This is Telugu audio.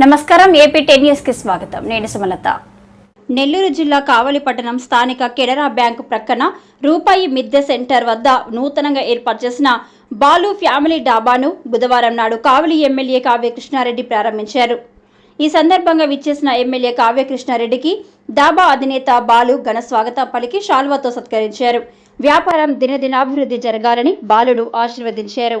నమస్కారం ఏపీ టెన్ న్యూస్కి స్వాగతం. నేను సుమలత. నెల్లూరు జిల్లా కావలి పట్టణం స్థానిక కెనరా బ్యాంకు ప్రక్కన రూపాయి మిద్దె సెంటర్ వద్ద నూతనంగా ఏర్పాటు చేసిన బాలు ఫ్యామిలీ డాబాను బుధవారం నాడు కావలి ఎమ్మెల్యే కావ్యకృష్ణారెడ్డి ప్రారంభించారు. ఈ సందర్భంగా విచ్చేసిన ఎమ్మెల్యే కావ్యకృష్ణారెడ్డికి డాబా అధినేత బాలు ఘన స్వాగతం పలికి శాల్వాతో సత్కరించారు. వ్యాపారం దినదినాభివృద్ధి జరగాలని బాలుడు ఆశీర్వదించారు.